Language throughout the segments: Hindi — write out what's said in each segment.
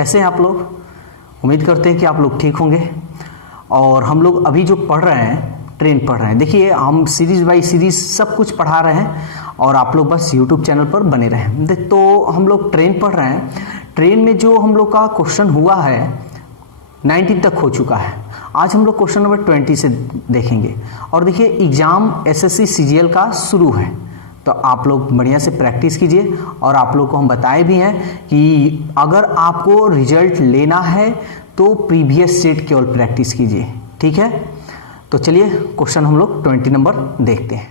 कैसे हैं आप लोग? उम्मीद करते हैं कि आप लोग ठीक होंगे। और हम लोग अभी जो पढ़ रहे हैं, ट्रेन पढ़ रहे हैं। देखिए, हम सीरीज बाई सीरीज सब कुछ पढ़ा रहे हैं और आप लोग बस यूट्यूब चैनल पर बने रहें। तो हम लोग ट्रेन पढ़ रहे हैं। ट्रेन में जो हम लोग का क्वेश्चन हुआ है 19 तक हो चुका है। आज हम लोग क्वेश्चन नंबर 20 से देखेंगे। और देखिए, एग्जाम एसएससी सीजीएल का शुरू है, तो आप लोग बढ़िया से प्रैक्टिस कीजिए। और आप लोग को हम बताए भी हैं कि अगर आपको रिजल्ट लेना है तो प्रीवियस सेट केवल प्रैक्टिस कीजिए, ठीक है। तो चलिए क्वेश्चन हम लोग 20 नंबर देखते हैं।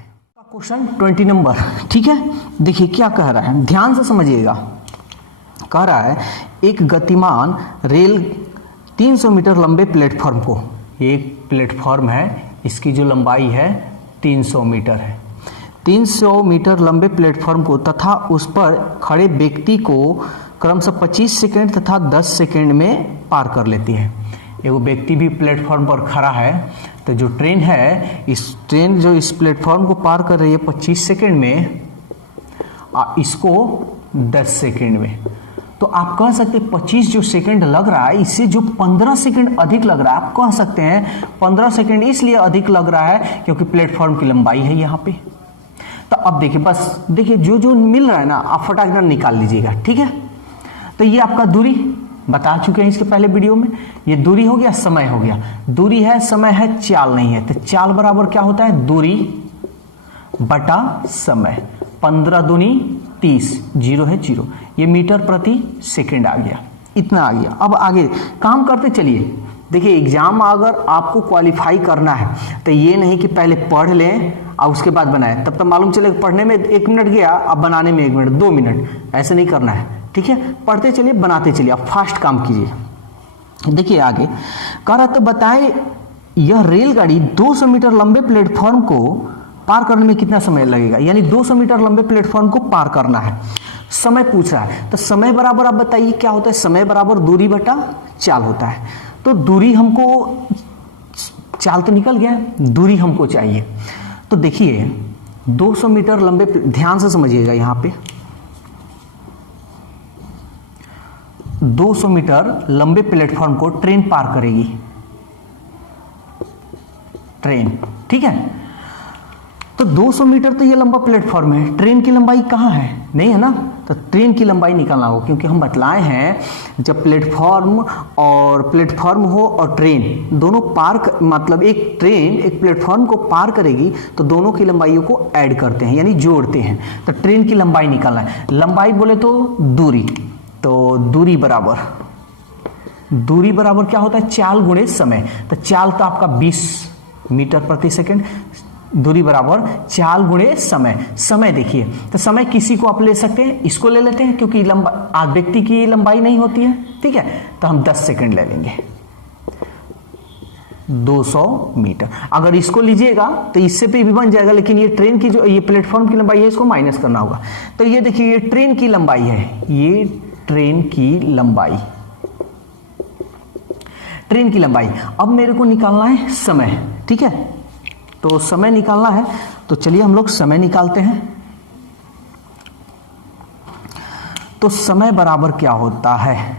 क्वेश्चन 20 नंबर, ठीक है। देखिए क्या कह रहा है, ध्यान से समझिएगा। कह रहा है एक गतिमान रेल 300 मीटर लंबे प्लेटफॉर्म को, एक प्लेटफॉर्म है, इसकी जो लंबाई है 300 मीटर है। 300 मीटर लंबे प्लेटफॉर्म को तथा उस पर खड़े व्यक्ति को क्रमशः 25 सेकेंड तथा 10 सेकेंड में पार कर लेती है। एगो व्यक्ति भी प्लेटफॉर्म पर खड़ा है, तो जो ट्रेन है, इस ट्रेन जो इस प्लेटफॉर्म को पार कर रही है 25 सेकेंड में, इसको 10 सेकेंड में। तो आप कह सकते हैं 25 जो सेकेंड लग रहा है, इससे जो 15 सेकेंड अधिक लग रहा है, आप कह सकते हैं 15 सेकेंड इसलिए अधिक लग रहा है क्योंकि प्लेटफॉर्म की लंबाई है यहाँ पे। तो अब देखिए, बस देखिए जो जो मिल रहा है ना, आप फटाफट निकाल लीजिएगा, ठीक है। तो ये आपका दूरी बता चुके हैं इसके पहले वीडियो में। ये दूरी हो गया, समय हो गया। दूरी है, समय है, चाल नहीं है। तो चाल बराबर क्या होता है, दूरी बटा समय। 15 दूनी 30, जीरो है जीरो। ये मीटर प्रति सेकंड आ गया, इतना आ गया। अब आगे काम करते चलिए। देखिए, एग्जाम अगर आपको क्वालिफाई करना है तो ये नहीं कि पहले पढ़ लें और उसके बाद बनाए, तब तक मालूम चले पढ़ने में 1 मिनट गया, अब बनाने में 1 मिनट 2 मिनट, ऐसे नहीं करना है, ठीक है। पढ़ते चलिए, बनाते चलिए, आप फास्ट काम कीजिए। देखिए आगे कह रहा, तो बताए यह रेलगाड़ी 200 मीटर लंबे प्लेटफॉर्म को पार करने में कितना समय लगेगा। यानी 200 मीटर लंबे प्लेटफॉर्म को पार करना है। समय पूछ रहा है, तो समय बराबर आप बताइए क्या होता है। समय बराबर दूरी बटा चाल होता है। तो दूरी हमको, चाल तो निकल गया, दूरी हमको चाहिए। तो देखिए 200 मीटर लंबे, ध्यान से समझिएगा, यहां पे 200 मीटर लंबे प्लेटफॉर्म को ट्रेन पार करेगी, ट्रेन, ठीक है। तो 200 मीटर तो ये लंबा प्लेटफॉर्म है, ट्रेन की लंबाई कहाँ है, नहीं है ना। तो ट्रेन की लंबाई निकालना होगा, क्योंकि हम बतलाए हैं जब प्लेटफॉर्म हो और ट्रेन दोनों पार मतलब एक ट्रेन एक प्लेटफॉर्म को पार करेगी तो दोनों की लंबाइयों को ऐड करते हैं, यानी जोड़ते हैं। तो ट्रेन की लंबाई निकालना है। लंबाई बोले तो दूरी, तो दूरी बराबर क्या होता है, चाल गुणे समय। तो चाल तो आपका 20 मीटर प्रति सेकेंड, दूरी बराबर चाल गुणे समय। समय देखिए, तो समय किसी को आप ले सकते हैं, इसको ले लेते हैं क्योंकि व्यक्ति की लंबाई नहीं होती है, ठीक है। तो हम 10 सेकेंड ले लेंगे। 200 मीटर अगर इसको लीजिएगा तो इससे पे भी बन जाएगा, लेकिन ये ट्रेन की जो ये प्लेटफॉर्म की लंबाई है, इसको माइनस करना होगा। तो ये देखिए, ये ट्रेन की लंबाई है, ये ट्रेन की लंबाई। अब मेरे को निकालना है समय, ठीक है। तो समय निकालना है, तो चलिए हम लोग समय निकालते हैं। तो समय बराबर क्या होता है,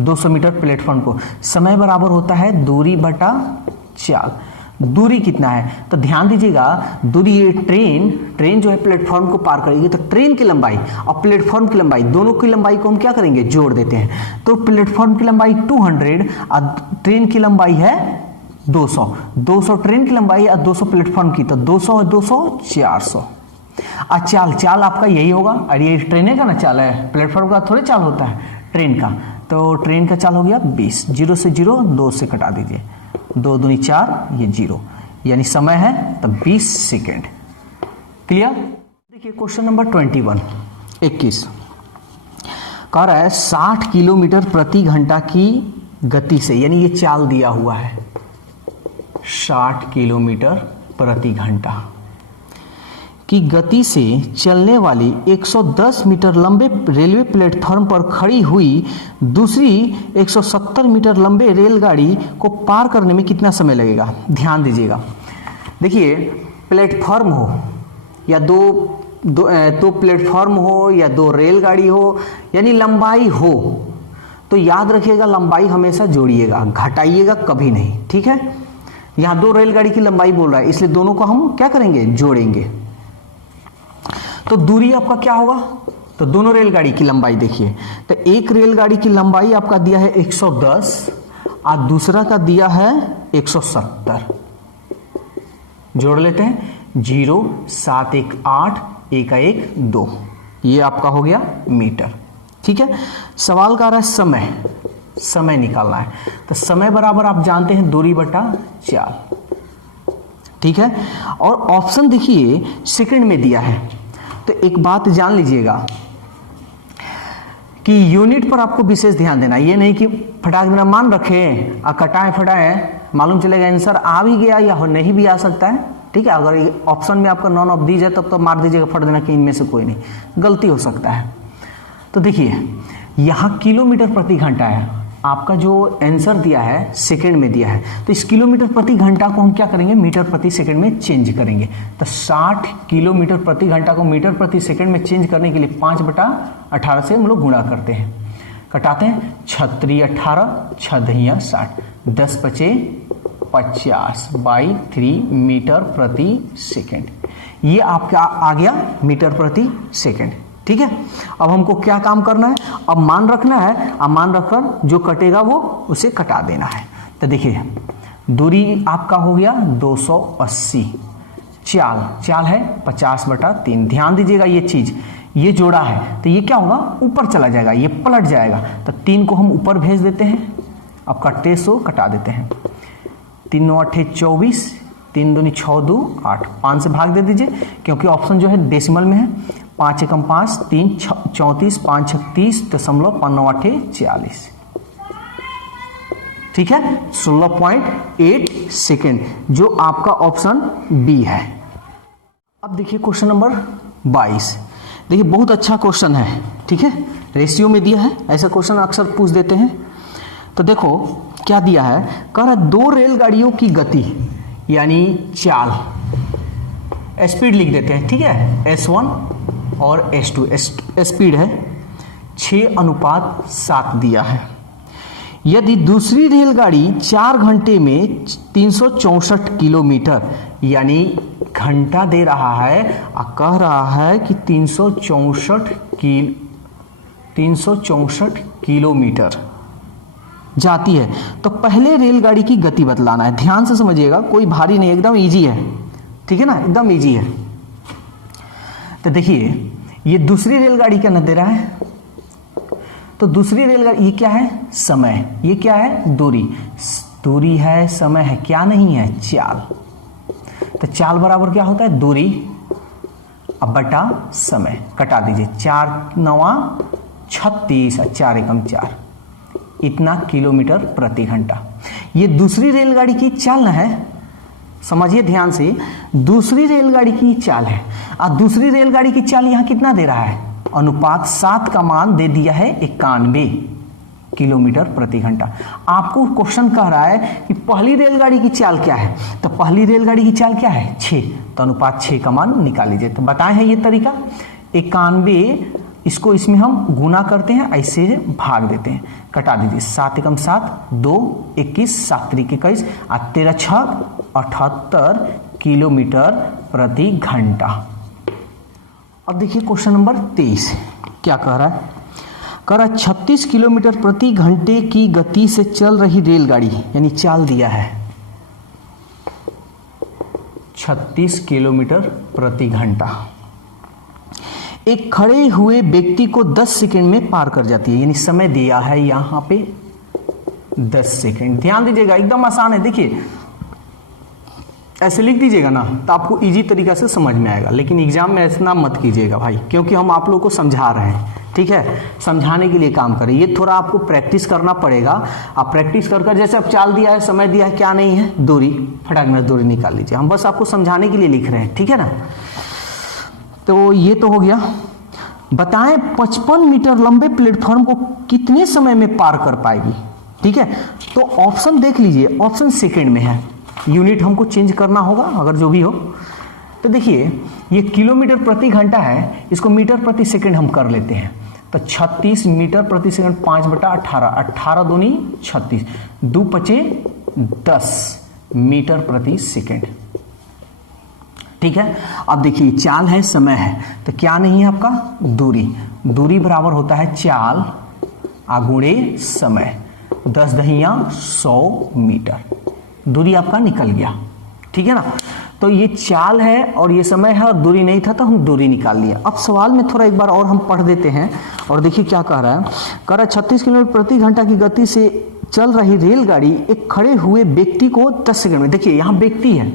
200 मीटर प्लेटफॉर्म को समय बराबर होता है दूरी बटा चाल। दूरी कितना है, तो ध्यान दीजिएगा, दूरी ये ट्रेन जो है प्लेटफॉर्म को पार करेगी, तो ट्रेन की लंबाई और प्लेटफॉर्म की लंबाई, दोनों की लंबाई को हम क्या करेंगे, जोड़ देते हैं। तो प्लेटफॉर्म की लंबाई 200 और ट्रेन की लंबाई है 200 ट्रेन की लंबाई और 200 प्लेटफॉर्म की, तो 200 और 200 400। और चाल आपका यही होगा, और ये ट्रेन का ना चाल है, प्लेटफॉर्म का थोड़े चाल होता है ट्रेन का। तो ट्रेन का चाल हो गया 20, 0 से 0 2 से कटा दीजिए, 2 दूनी 4, ये 0, यानी समय है तो 20 सेकेंड। क्लियर। देखिए क्वेश्चन नंबर 21 कह रहा है 60 किलोमीटर प्रति घंटा की गति से, यानी ये चाल दिया हुआ है 60 किलोमीटर प्रति घंटा की गति से चलने वाली 110 मीटर लंबे रेलवे प्लेटफॉर्म पर खड़ी हुई दूसरी 170 मीटर लंबे रेलगाड़ी को पार करने में कितना समय लगेगा। ध्यान दीजिएगा, देखिए प्लेटफॉर्म हो या दो प्लेटफॉर्म हो या 2 रेलगाड़ी हो, यानी लंबाई हो, तो याद रखिएगा लंबाई हमेशा जोड़िएगा, घटाइएगा कभी नहीं, ठीक है। यहां 2 रेलगाड़ी की लंबाई बोल रहा है, इसलिए दोनों को हम क्या करेंगे, जोड़ेंगे। तो दूरी आपका क्या होगा, तो दोनों रेलगाड़ी की लंबाई देखिए, तो एक रेलगाड़ी की लंबाई आपका दिया है 110 और दूसरा का दिया है 170। जोड़ लेते हैं, 0 7 1 8 1 1 2, ये आपका हो गया मीटर, ठीक है। सवाल का आ रहा है समय निकालना है, तो समय बराबर आप जानते हैं दूरी बटा चाल, ठीक है। और ऑप्शन देखिए सेकंड में दिया है, तो एक बात जान लीजिएगा कि यूनिट पर आपको विशेष ध्यान देना, ये नहीं कि फटाक देना मान रखें और कटाएं फटाएं, मालूम चलेगा आंसर आ भी गया या नहीं भी आ सकता है, ठीक है। अगर ऑप्शन में आपका नॉन ऑफ दीज है तब तो मार दीजिएगा फट देना कि इनमें से कोई नहीं, गलती हो सकता है। तो देखिए यहाँ किलोमीटर प्रति घंटा है, आपका जो आंसर दिया है सेकंड में दिया है, तो इस किलोमीटर प्रति घंटा को हम क्या करेंगे, मीटर प्रति सेकंड में चेंज करेंगे। तो 60 किलोमीटर प्रति घंटा को मीटर प्रति सेकंड में चेंज करने के लिए 5/18 से हम लोग गुणा करते हैं, कटाते हैं, 6 18 6 60, 10 5 50/3 मीटर प्रति सेकंड, ये आपका आ गया मीटर प्रति सेकंड, ठीक है। अब हमको क्या काम करना है, अब मान रखना है, अब मान रखकर जो कटेगा वो उसे कटा देना है। तो देखिए दूरी आपका हो गया 280, चाल है 50/3, ध्यान दीजिएगा ये चीज, ये जोड़ा है तो ये क्या होगा, ऊपर चला जाएगा, ये पलट जाएगा, तो 3 को हम ऊपर भेज देते हैं, अब कटते 100 कटा देते हैं, 3 9 8 24, 3 दूनी 6 2 8, 5 से भाग दे दीजिए क्योंकि ऑप्शन जो है डेसिमल में है, 5 एकम 5, 3 34, 5 36.598 40, ठीक है, 16.8 सेकेंड, जो आपका ऑप्शन बी है। अब देखिए क्वेश्चन नंबर 22, देखिए बहुत अच्छा क्वेश्चन है, ठीक है, रेशियो में दिया है, ऐसा क्वेश्चन अक्सर पूछ देते हैं। तो देखो क्या दिया है, कह रहा 2 रेलगाड़ियों की गति यानी चाल, स्पीड लिख देते हैं, ठीक है, S1 और S2, स्पीड है 6:7 दिया है। यदि दूसरी रेलगाड़ी 4 घंटे में 364 किलोमीटर यानी घंटा दे रहा है और कह रहा है कि 364 किलोमीटर जाती है, तो पहले रेलगाड़ी की गति बतलाना है। ध्यान से समझिएगा, कोई भारी नहीं, एकदम इजी है, ठीक है ना, एकदम इजी है। तो देखिए ये दूसरी रेलगाड़ी क्या न दे रहा है, तो दूसरी रेलगाड़ी ये क्या है, समय, ये क्या है, दूरी है, समय है, क्या नहीं है, चाल। तो चाल बराबर क्या होता है, दूरी अब बटा समय, कटा दीजिए, 4 9 36 और 4 एकम 4, इतना किलोमीटर प्रति घंटा। ये दूसरी रेलगाड़ी की चाल न है, समझिए ध्यान से, दूसरी रेलगाड़ी की चाल है और दूसरी रेलगाड़ी की चाल यहां कितना दे रहा है, अनुपात 7 का मान दे दिया है 91 किलोमीटर प्रति घंटा। आपको क्वेश्चन कह रहा है कि पहली रेलगाड़ी की चाल क्या है, तो पहली रेलगाड़ी की चाल क्या है, 6, तो अनुपात 6 का मान निकाल लीजिए। तो बताए हैं ये तरीका, 91 इसको इसमें हम गुना करते हैं, ऐसे भाग देते हैं, कटा दीजिए, 7 एकम 7, 2 21, 7 3 21 और 13 6 78 किलोमीटर प्रति घंटा। अब देखिए क्वेश्चन नंबर 23 क्या कह रहा है, कह रहा है 36 किलोमीटर प्रति घंटे की गति से चल रही रेलगाड़ी, यानी चाल दिया है 36 किलोमीटर प्रति घंटा, एक खड़े हुए व्यक्ति को 10 सेकंड में पार कर जाती है, यानी समय दिया है यहां पे 10 सेकंड। ध्यान दीजिएगा, एकदम आसान है, देखिए ऐसे लिख दीजिएगा ना तो आपको इजी तरीका से समझ में आएगा, लेकिन एग्जाम में ऐसा मत कीजिएगा भाई, क्योंकि हम आप लोगों को समझा रहे हैं, ठीक है, समझाने के लिए काम करें, ये थोड़ा आपको प्रैक्टिस करना पड़ेगा। आप प्रैक्टिस कर जैसे अब चाल दिया है, समय दिया है, क्या नहीं है, दूरी, फटाक में दूरी निकाल लीजिए, हम बस आपको समझाने के लिए लिख रहे हैं, ठीक है ना। तो ये तो हो गया। बताएं 55 मीटर लंबे प्लेटफॉर्म को कितने समय में पार कर पाएगी, ठीक है। तो ऑप्शन देख लीजिए, ऑप्शन सेकंड में है, यूनिट हमको चेंज करना होगा अगर जो भी हो। तो देखिए ये किलोमीटर प्रति घंटा है, इसको मीटर प्रति सेकंड हम कर लेते हैं, तो 36 मीटर प्रति सेकंड 5/18, 18 दूनी 36, 2 पचे 10 मीटर प्रति सेकंड। ठीक है, अब देखिए चाल है, समय है, तो क्या नहीं है आपका दूरी। दूरी बराबर होता है चाल आगुणे समय, 10 दहिया 100 मीटर, दूरी आपका निकल गया। ठीक है ना, तो ये चाल है और ये समय है और दूरी नहीं था तो हम दूरी निकाल लिया। अब सवाल में थोड़ा एक बार और हम पढ़ देते हैं और देखिए क्या कह रहा है। कह रहा है 36 किलोमीटर प्रति घंटा की गति से चल रही रेलगाड़ी एक खड़े हुए व्यक्ति को 10 सेकंड में, देखिए यहाँ व्यक्ति है,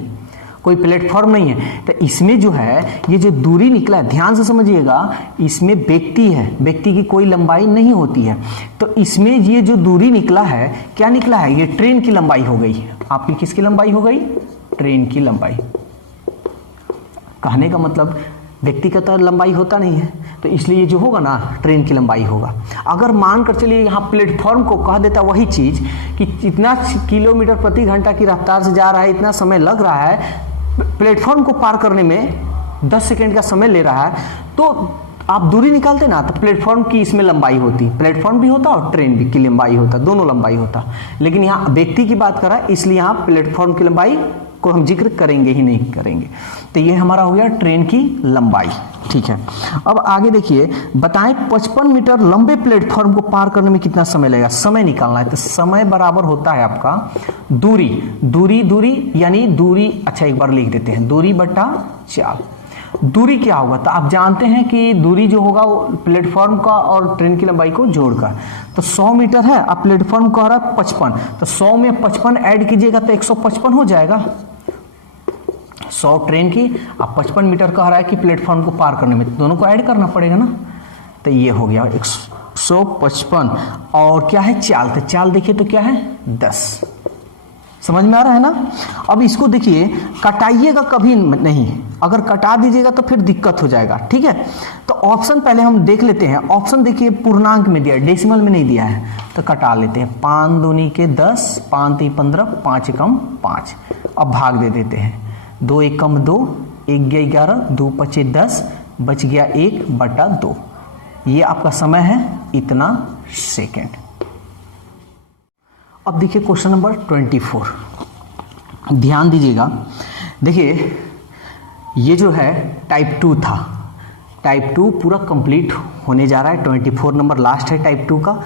कोई प्लेटफॉर्म नहीं है, तो इसमें जो है ये जो दूरी निकला है, ध्यान से समझिएगा, इसमें व्यक्ति है, व्यक्ति की कोई लंबाई नहीं होती है, तो इसमें ये जो दूरी निकला है क्या निकला है, ये ट्रेन की लंबाई हो गई। आपकी किसकी लंबाई हो गई, ट्रेन की लंबाई। कहने का मतलब व्यक्ति का तो लंबाई होता नहीं है, तो इसलिए जो होगा ना ट्रेन की लंबाई होगा। अगर मानकर चलिए यहाँ प्लेटफॉर्म को कह देता वही चीज कि इतना किलोमीटर प्रति घंटा की रफ्तार से जा रहा है, इतना समय लग रहा है, प्लेटफॉर्म को पार करने में 10 सेकंड का समय ले रहा है, तो आप दूरी निकालते ना तो प्लेटफॉर्म की इसमें लंबाई होती, प्लेटफॉर्म भी होता और ट्रेन भी की लंबाई होता, दोनों लंबाई होता। लेकिन यहाँ व्यक्ति की बात कर रहा है इसलिए यहाँ प्लेटफॉर्म की लंबाई को हम जिक्र करेंगे ही नहीं करेंगे। तो ये हमारा हो गया ट्रेन की लंबाई। ठीक है, अब आगे देखिए, बताएं 55 मीटर लंबे प्लेटफॉर्म को पार करने में कितना समय लगेगा। समय निकालना है, तो समय बराबर होता है आपका दूरी, दूरी यानी दूरी, अच्छा एक बार लिख देते हैं, दूरी बटा चाल। दूरी क्या होगा, तो आप जानते हैं कि दूरी जो होगा वो प्लेटफॉर्म का और ट्रेन की लंबाई को जोड़कर, तो 100 मीटर है, अब प्लेटफॉर्म का हो रहा है 55, तो 100 में 55 ऐड कीजिएगा तो 155 हो जाएगा। 100 ट्रेन की, अब 55 मीटर कह रहा है कि प्लेटफॉर्म को पार करने में, दोनों को ऐड करना पड़ेगा ना, तो ये हो गया 155। और क्या है चाल, तो चाल देखिए तो क्या है 10। समझ में आ रहा है ना। अब इसको देखिए कटाइएगा कभी नहीं, अगर कटा दीजिएगा तो फिर दिक्कत हो जाएगा। ठीक है, तो ऑप्शन पहले हम देख लेते हैं। ऑप्शन देखिए पूर्णांक में दिया है, डेसिमल में नहीं दिया है, तो कटा लेते हैं। 5 दूनी के 10, 5 3 15, 5 एकम 5। अब भाग दे देते हैं, 2 एकम 2, 1 गया 11, 2 पचे 10, बच गया 1/2। ये आपका समय है इतना सेकेंड। अब देखिए क्वेश्चन नंबर 24, ध्यान दीजिएगा। देखिए ये जो है टाइप 2 था, टाइप 2 पूरा कंप्लीट होने जा रहा है, 24 नंबर लास्ट है टाइप 2 का।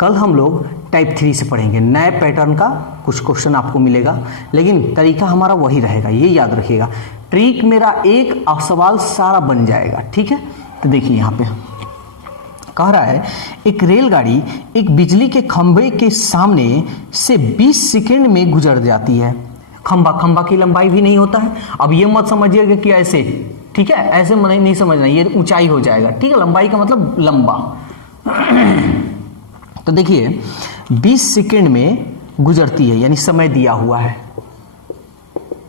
कल हम लोग टाइप 3 से पढ़ेंगे, नए पैटर्न का कुछ क्वेश्चन आपको मिलेगा, लेकिन तरीका हमारा वही रहेगा, ये याद रखिएगा। ट्रिक मेरा एक सवाल सारा बन जाएगा। ठीक है, तो देखिए यहाँ पे कह रहा है एक रेलगाड़ी एक बिजली के खंभे के सामने से 20 सेकंड में गुजर जाती है। खंभा की लंबाई भी नहीं होता है। अब ये मत समझिएगा कि ऐसे, ठीक है, ऐसे नहीं समझना, ये ऊंचाई हो जाएगा। ठीक है, लंबाई का मतलब लंबा। तो देखिए 20 सेकंड में गुजरती है, यानी समय दिया हुआ है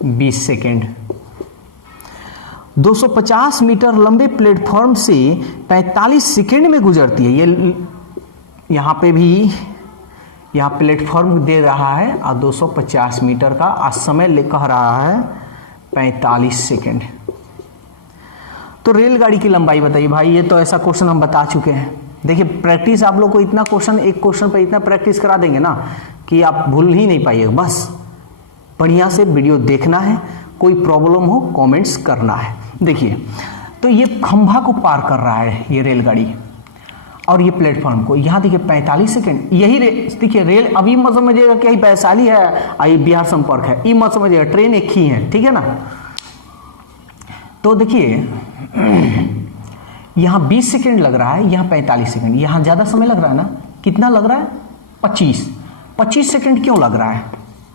20 सेकंड। 250 मीटर लंबे प्लेटफॉर्म से 45 सेकंड में गुजरती है। ये यहाँ पे भी यहाँ प्लेटफॉर्म दे रहा है और 250 मीटर का, आज समय कह रहा है 45 सेकंड। तो रेलगाड़ी की लंबाई बताइए भाई। ये तो ऐसा क्वेश्चन हम बता चुके हैं। देखिए प्रैक्टिस आप लोग को इतना क्वेश्चन, एक क्वेश्चन पे इतना प्रैक्टिस करा देंगे ना कि आप भूल ही नहीं पाइएगा। बस बढ़िया से वीडियो देखना है, कोई प्रॉब्लम हो कमेंट्स करना है। देखिए तो ये खंभा को पार कर रहा है ये रेलगाड़ी, और ये प्लेटफॉर्म को, यहाँ देखिए 45 सेकंड। यही देखिए रेल, अभी मत समझिएगा कि यही वैशाली है, आई बिहार संपर्क है, ये मत समझिएगा, ट्रेन एक ही है। ठीक है ना। तो देखिए यहाँ 20 सेकंड लग रहा है, यहाँ 45 सेकंड, यहाँ ज्यादा समय लग रहा है ना। कितना लग रहा है? 25 सेकंड क्यों लग रहा है?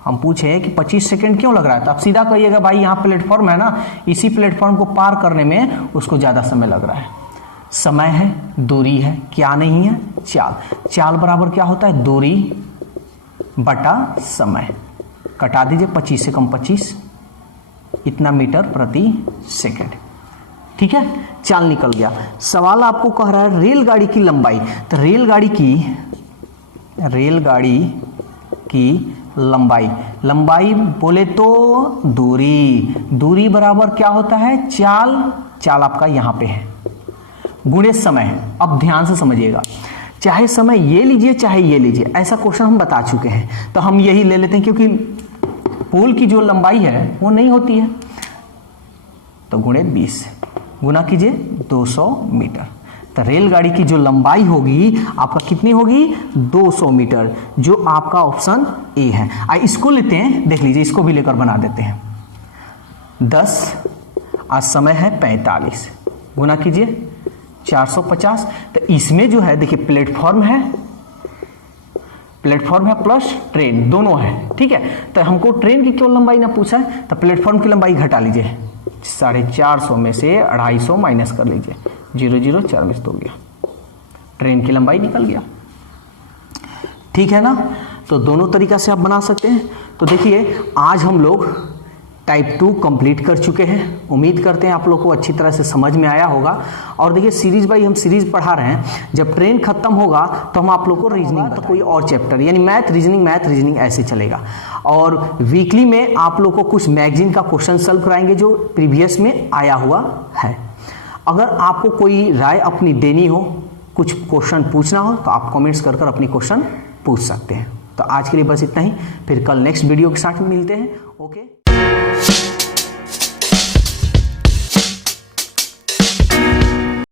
हम पूछे कि 25 सेकंड क्यों लग रहा है, तो आप सीधा कहिएगा भाई यहाँ प्लेटफॉर्म है ना, इसी प्लेटफॉर्म को पार करने में उसको ज्यादा समय लग रहा है। समय है, दूरी है, क्या नहीं है? चाल। चाल बराबर क्या होता है? दूरी बटा समय। कटा दीजिए, 25 से कम 25, इतना मीटर प्रति सेकंड। ठीक है, चाल निकल गया। सवाल आपको कह रहा है रेलगाड़ी की लंबाई। तो रेलगाड़ी की लंबाई बोले तो दूरी बराबर क्या होता है? चाल। चाल आपका यहां पे है, गुणे समय। अब ध्यान से समझिएगा, चाहे समय ये लीजिए चाहे ये लीजिए, ऐसा क्वेश्चन हम बता चुके हैं, तो हम यही ले लेते हैं क्योंकि पोल की जो लंबाई है वो नहीं होती है। तो गुणे 20 गुना कीजिए 200 मीटर। तो रेलगाड़ी की जो लंबाई होगी आपका कितनी होगी 200 मीटर, जो आपका ऑप्शन ए है। इसको लेते हैं, देख लीजिए, इसको भी लेकर बना देते हैं। 10 आज समय है 45 गुना कीजिए 450। तो इसमें जो है देखिए प्लेटफॉर्म है प्लस ट्रेन दोनों है, ठीक है। तो हमको ट्रेन की क्यों लंबाई ना पूछा है, तो प्लेटफॉर्म की लंबाई घटा लीजिए, 450 में से 250 माइनस कर लीजिए, 0 0 4 में हो गया, ट्रेन की लंबाई निकल गया, ठीक है ना। तो दोनों तरीका से आप बना सकते हैं। तो देखिए आज हम लोग टाइप 2 कंप्लीट कर चुके हैं। उम्मीद करते हैं आप लोग को अच्छी तरह से समझ में आया होगा। और देखिए सीरीज बाई हम सीरीज पढ़ा रहे हैं, जब ट्रेन खत्म होगा तो हम आप लोग को रीजनिंग तो कोई और चैप्टर यानी मैथ रीजनिंग ऐसे चलेगा। और वीकली में आप लोग को कुछ मैगजीन का क्वेश्चन सॉल्व कराएंगे जो प्रीवियस में आया हुआ है। अगर आपको कोई राय अपनी देनी हो, कुछ क्वेश्चन पूछना हो, तो आप कमेंट्स कर अपनी क्वेश्चन पूछ सकते हैं। तो आज के लिए बस इतना ही, फिर कल नेक्स्ट वीडियो के साथ मिलते हैं। ओके।